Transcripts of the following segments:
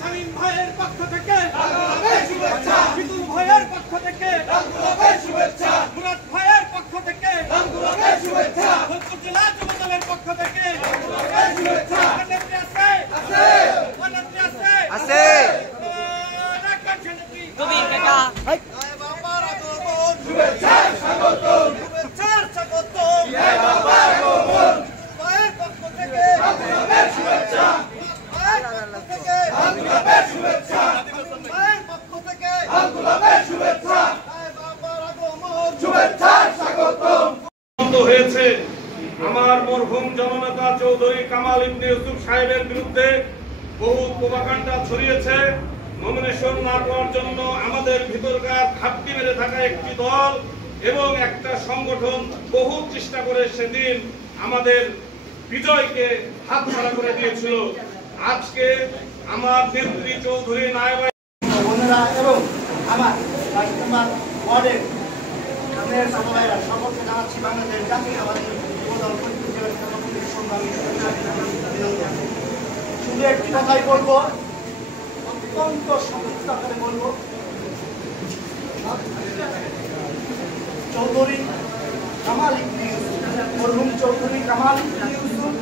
শামীম ভাইয়ের পক্ষ থেকে শুভেচ্ছা, বিপুল ভাইয়ের পক্ষ থেকে শুভেচ্ছা, মুরাদ ভাইয়ের পক্ষ থেকে শুভেচ্ছা, ফরিদপুর জেলা যুবদলের পক্ষ থেকে শুভেচ্ছা। আছে শুভেচ্ছার স্বাগতম, শুভেচ্ছার স্বাগতম, ভাইয়ের পক্ষ থেকে শুভেচ্ছা, ভাইয়ের পক্ষ থেকে শুভেচ্ছা, ভাইয়ের পক্ষ থেকে শুভেচ্ছা, শুভেচ্ছার স্বাগতম। হয়েছে আমার মরহুম জননেতা চৌধুরী কামাল ইবনে ইউসুফ সাহেবের বিরুদ্ধে বহু প্রোপাগান্ডা ছড়িয়েছে। নমিনেশন না পাওয়ার জন্য আমাদের ভিতরকার ঘাপটি মেরে থাকা একটি দল এবং একটা সংগঠন বহু চেষ্টা করে সেদিন আমাদের বিজয়কে হাতছাড়া করে দিয়েছিল। আজকে আমার নেত্রী চৌধুরী নায়েবা বোনেরা এবং আমার রাজকুমার ওয়ার্ডের সামনের সভায় সকলকে জানাচ্ছি বাংলাদেশ জাতীয়তাবাদী যুবদল ফরিদপুর জেলা সভাপতির সংগ্রামী শুধু একটি কথাই বলবো, অত্যন্ত সংক্ষিপ্ত করে বলবো, চৌধুরী কামাল ইবনে ইউসুফ, মরহুম চৌধুরী কামাল ইবনে ইউসুফ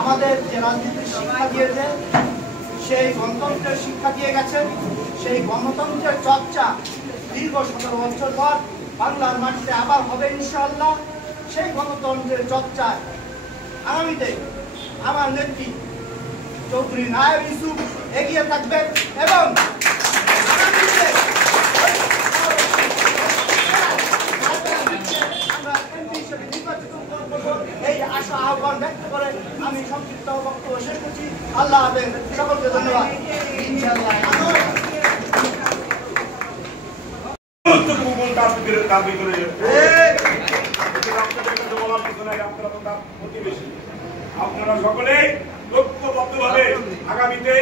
আমাদের যে রাজনীতির শিক্ষা দিয়েছে, সেই গণতন্ত্রের শিক্ষা দিয়ে গেছেন। সেই গণতন্ত্রের চর্চা দীর্ঘ 17 বছর পর বাংলার মাটিতে আবার হবে ইনশাআল্লাহ। সেই গণতন্ত্রের চর্চায় আগামীতে আমার নেত্রী চৌধুরী নায়েব ইউসুফ এগিয়ে থাকবেন এবং আগামীতে আমরা এমপি হিসেবে নির্বাচিত করব, এই আশা আহ্বান ব্যক্ত করে আমি সংক্ষিপ্ত বক্তব্য শেষ করছি। আল্লাহ হাফেজ, সকলকে ধন্যবাদ। আপনারা সকলে ঐক্যবদ্ধভাবে আগামীতে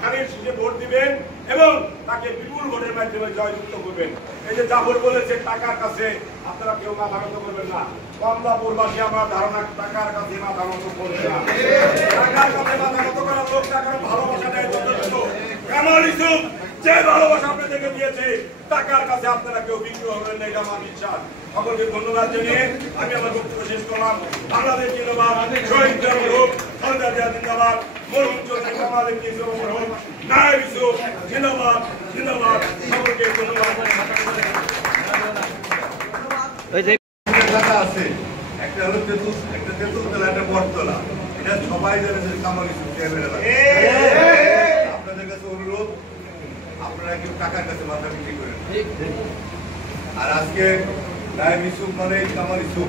ধানের শীষে ভোট দিবেন এবং তাকে বিপুল ভোটের মাধ্যমে জয়যুক্ত করবেন। এই যে জাফর বলেছে টাকার কাছে আপনারা কেউ মাথা নত করবেন না। কমলাপুরবাসী আমার ধারণা টাকার কাছে মাথা নত করবে না। টাকার কাছে মাথা নত করার লোক টাকার ভালোবাসা দেয় যথেষ্ট। কামাল ইউসুফ যে ভালোবাসা আপনাদেরকে দিয়েছে, টাকার কাছে আপনারা কেউ বিক্রি হবেন না, এটা আমার বিশ্বাস। সকলকে ধন্যবাদ জানিয়ে আমি আমার বক্তব্য শেষ করলাম। বাংলাদেশ জিন্দাবাদ, শহীদ হোক, সরকার জিন্দাবাদ, মরহুম চৌধুরী কামাল ইবনে ইউসুফ মরহুম নায়েব ইউসুফ জিন্দাবাদ, জিন্দাবাদ। সকলকে ধন্যবাদ। আছে একটা হলো তেতুল, একটা তেতুলতলা, একটা বটতলা, এটা সবাই জানে যে কামাল ইউসুফ সাহেবের এলাকা। আপনাদের কাছে অনুরোধ, আপনারা কেউ টাকার কাছে মাথা বিক্রি করেন। আর আজকে নায়েব ইউসুফ মানে কামাল ইউসুফ,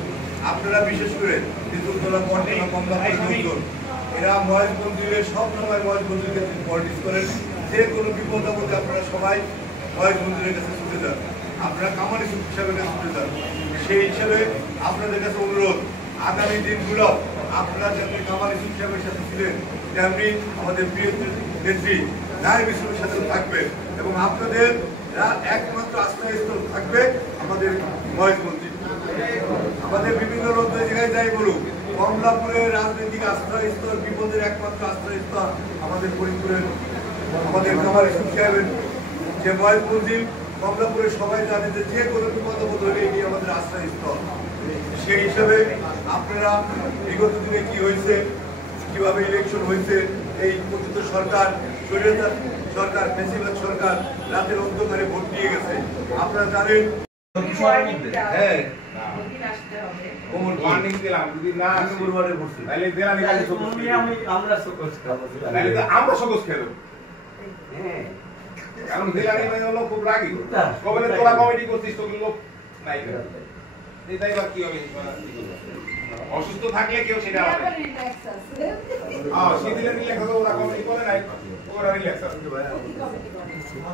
আপনারা বিশেষ করে তেতুলতলা, বটতলা, কমলাপুর, এরা মহেশ মন্দিরের সব সময় মহেশ মন্দিরের কাছে পলিটিক্স করেন। যে কোনো বিপদ আপদে আপনারা সবাই মহেশ মন্দিরের কাছে ছুটে যান, আপনারা কামাল ইউসুফ সাহেবের কাছে ছুটে যান। সেই হিসেবে আপনাদের কাছে অনুরোধ, আগামী দিনগুলো আপনারা যেমনি কামাল ইউসুফ সাহেবের সাথে ছিলেন, তেমনি আমাদের প্রিয় নেত্রী নায়েব ইউসুফের সাথে থাকবে এবং আপনাদের একমাত্র আশ্রয়স্থল থাকবে আমাদের মহেশ মন্দির। আমাদের বিভিন্ন লোক জায়গায় যাই বলুক, কমলাপুরের রাজনৈতিক আশ্রয়স্থল, বিপদের একমাত্র আশ্রয়স্থল আমাদের ফরিদপুরের আমাদের কামাল ইউসুফ সাহেবের যে মহেশ মন্দির। কমলাপুরে সবাই জানে যে কোনো বিপদ আপদ হলে এটি আমাদের আশ্রয়স্থল। সেই হিসাবে আপনারা বিগত দিনে কি হয়েছে, কিভাবে ইলেকশন হয়েছে, এই পতিত সরকার, স্বৈরাচার সরকার, ফ্যাসিবাদ সরকার রাতের অন্ধকারে ভোট নিয়ে গেছে, আপনারা জানেন। হ্যাঁ, ওয়ার্নিং দিলাম, যদি না গুরুবারে ভোট তাহলে দিলাম, আমরা সকস খেলো। হ্যাঁ, কারণ দিলানি মানে হলো খুব রাগী, কবে তোরা কমিটি করছিস, তোকে লোক নাই, এটাই বা কি হবে। অসুস্থ থাকলে কেউ সেটা হবে, সেদিনে রিল্যাক্স হবে, ওরা কমিটি করে নাই, ওরা রিল্যাক্স আছে।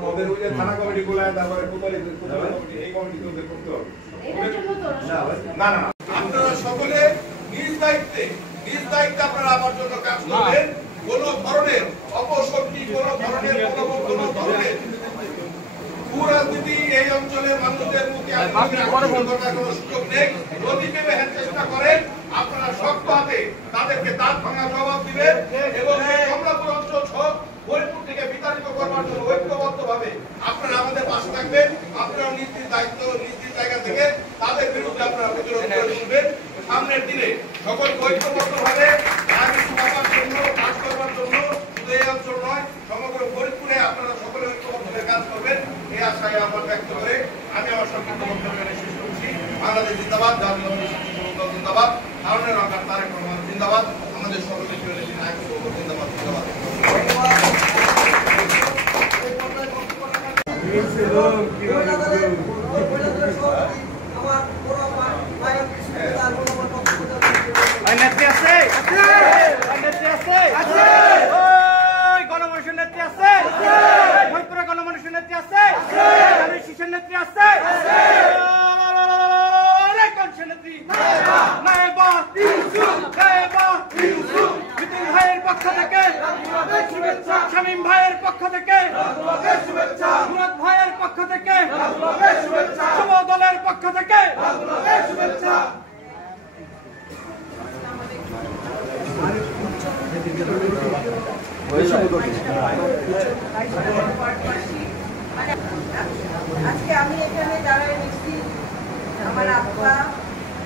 ওদের ওই যে থানা কমিটি গুলা, তারপরে কোতোয়ালি কমিটি, এই কমিটি ওদের করতে হবে। না না, আপনারা সকলে নিজ দায়িত্বে আপনারা আমার জন্য কাজ করবেন। কোন ধরনের অপশক্তি, কোন ধরনের রাজনীতি এই অঞ্চলের মানুষদের মুখে কোনো সুযোগ নেই। যদি কেউ চেষ্টা করেন, আপনারা শক্ত হাতে তাদেরকে দাঁত ভাঙা জবাব দিবেন এবং কমলাপুর অঞ্চল সহ ফরিদপুর থেকে সমগ্র ফরিদপুরে আপনারা সকলে ঐক্যবদ্ধ হয়ে কাজ করবেন এই আশায় আমার ব্যক্ত করে আমি আমার সংক্ষিপ্ত বক্তব্য শেষ করছি। বাংলাদেশ জিন্দাবাদ, জাতীয় দল জিন্দাবাদ, হারুনের রহমান তারেক রহমান জিন্দাবাদ, আমাদের সর্বদেশীয় নেত্রী নায়ক জিন্দাবাদ জিন্দাবাদ। নেত্রী আছে, নেত্রী আছে, গণমানুষের নেত্রী আছে, ফরিদপুরের গণমানুষের নেত্রী আছে, শিশুর নেত্রী আছে, মিতুল ভাইয়ের পক্ষ থেকে, শামীম ভাইয়ের পক্ষ থেকে, মুরাদ ভাইয়ের পক্ষ থেকে, যুব দলের পক্ষ থেকে আজকে আমি এখানে দাঁড়ায় দেখছি আমার আব্বা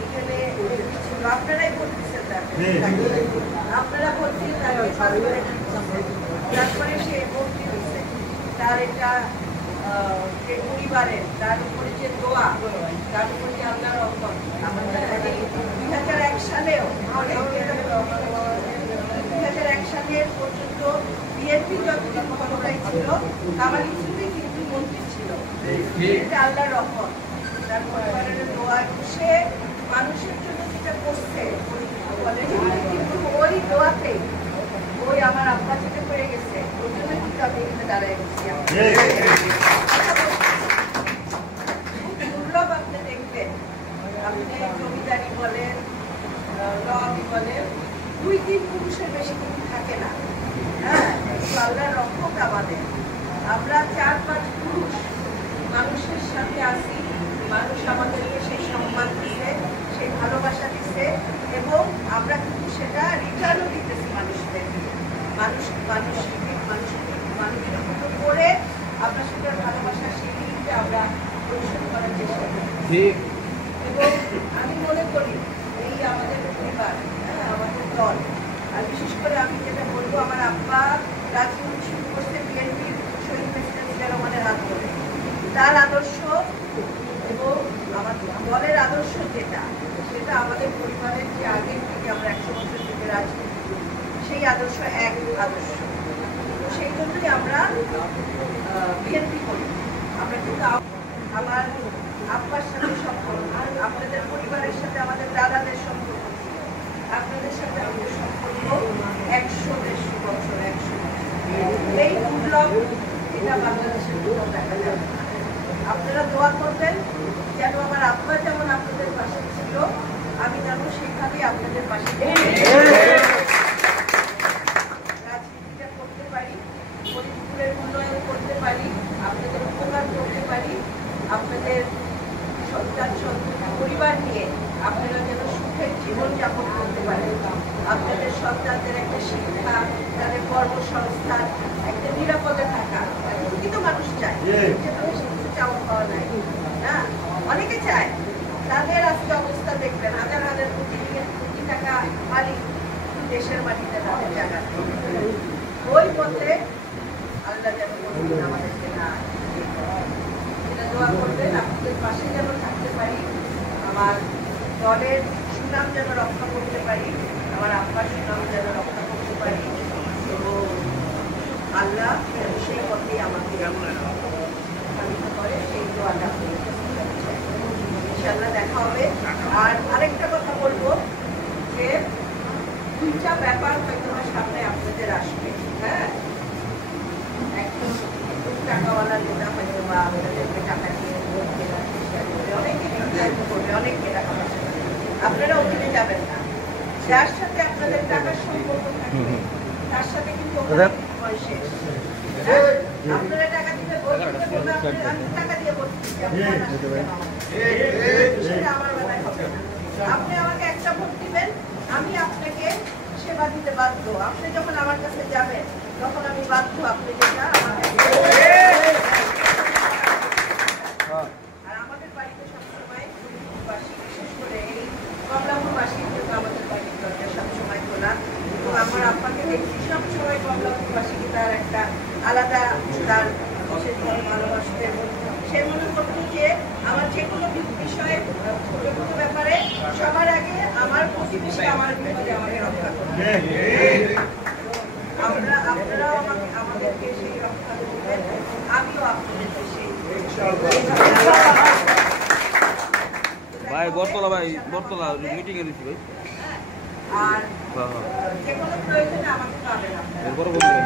এখানে ছিল, আপনারাই বলতেছেন, আপনারা বলছেন তারপরে সে ভর্তি হয়েছে, তার এটা যে পরিবারের, তার উপরে যে দোয়া, তার উপরে যে আল্লাহর রহমত, 2001 সালেও 2001 সালের পর্যন্ত বিএনপি যতদিন ক্ষমতায় ছিল আমার কিছুতেই কিন্তু মন্ত্রী ছিল, এটা আল্লাহর রহমত, তার পরিবারের দোয়া, সে মানুষের জন্য যেটা করছে কিন্তু ওই দোয়াতে ওই আমার আব্বা যেটা করে গেছে ওই জন্য কিন্তু আমি এখানে দাঁড়ায় গেছি। দুর্লভ আপনি দেখবেন, আপনি জমিদারি বলেন, লবি বলেন, 2-3 পুরুষের বেশি কিন্তু থাকে না। হ্যাঁ, আল্লাহর রক্ষক আমাদের, আমরা 4-5 পুরুষ মানুষের সাথে আসি, মানুষ আমাদেরকে সেই সম্মান দিচ্ছে, সেই ভালোবাসা দিচ্ছে এবং আমরা কিন্তু সেটা রিটার্নও দিতেছি মানুষদের, মানুষের মতো করে আমরা সেটার ভালোবাসা সেই দিকটা আমরা পরিশোধ করার চেষ্টা করি। এবং আমি মনে করি এই আমাদের পরিবার, আমাদের দল, আর বিশেষ করে আমি যেটা বলবো, আমার আব্বা রাজনীতি শুরু করতে বিএনপির শহীদ প্রেসিডেন্ট জিয়া রহমানের হাত ধরে, তার আদর্শ এবং আমার দলের আদর্শ যেটা, সেটা আমাদের পরিবারের যে আগের থেকে আমরা 100 বছর থেকে রাজনীতি করি সেই আদর্শ এক আদর্শ, সেই জন্যই আমরা বিএনপি করি। আমরা কিন্তু আমার আব্বার সাথে সম্পর্ক, আপনাদের পরিবারের সাথে আমাদের দাদাদের সম্পর্ক, আপনাদের সাথে আমাদের সম্পর্ক 100-150 বছর, 100 এই দুর্লভ, এটা বাংলাদেশের কোথাও দেখা যাবে না। আপনারা দোয়া করবেন যেন আমার আব্বা যেমন আপনাদের পাশে ছিল, আমি যেন সেভাবেই আপনাদের পাশে রাজনীতিটা করতে পারি, ফরিদপুরের উন্নয়ন করতে পারি, আপনাদের উপকার করতে পারি, আপনাদের সন্তান পরিবার নিয়ে আপনারা যেন সুখের জীবনযাপন করতে পারেন, আপনাদের সন্তানদের একটা শিক্ষা, তাদের কর্মসংস্থান, একটা নিরাপদে থাকা, এতটুকু তো মানুষ চায়, চাওয়া পাওয়া নাই না, অনেকে চায়, তাদের আজকে অবস্থা দেখবেন, হাজার হাজার কোটি টাকা মালিক দেশের মাটিতে তাদের জায়গা, ওই পথে আল্লাহ যেন আমাদেরকে না, এটা দোয়া করবেন, আপনাদের পাশে যেন থাকতে পারি, আমার দলের সুনাম যেন রক্ষা করতে পারি, আমার আব্বার সুনাম যেন রক্ষা করতে পারি এবং আল্লাহ সেই পথেই আমাকে করে, সেই দোয়াটা ইনশাআল্লাহ দেখা হবে। আর আরেকটা কথা বলবো যে 2টা ব্যাপার হয়তো সামনে আপনাদের আসবে, হ্যাঁ, একদম টাকাওয়ালা নেতা হয়তো বা আপনাদেরকে টাকা দিয়ে ভোট কেনার চেষ্টা করবে, অনেকে করবে, অনেককে টাকা পয়সা, আপনারা ওখানে যাবেন না, যার সাথে আপনাদের টাকার সম্পর্ক থাকবে তার সাথে কিন্তু শেষ। আপনারা টাকা দিতে বলবেন, আমি টাকা দিয়ে বলছি সেটা আমার বেলায় হবে না। আপনি আমাকে একটা ভোট দিবেন, আমি আপনাকে সেবা দিতে বাধ্য, আপনি যখন আমার কাছে যাবেন তখন আমি বাধ্য আপনি যেটা আর আমাদের বাড়িতে সবসময় বিশেষ করে এই কমলাপুরবাসীর জন্য আমাদের বাড়ির দরজা সবসময় খোলা এবং আমার আব্বাকে দেখছি সবসময় কমলাপুরবাসীকে তার একটা আলাদা তার বিশেষভাবে ভালোবাসতেন। সে মনে করতো যে আমার যে কোনো বিষয়ে ছোট ছোট ব্যাপারে সবার আগে আমার প্রতিবেশী আমার বিপদে আমাকে রক্ষা করবে। আপনারাও আমাদেরকে সেই রক্ষা করবেন, আমিও আপনাদেরকে সেই। ভাই বরতলা মিটিং এ দিছি ভাই। আর যে কোনো প্রয়োজনে আমাকে পাবেন। এরপর বলবেন।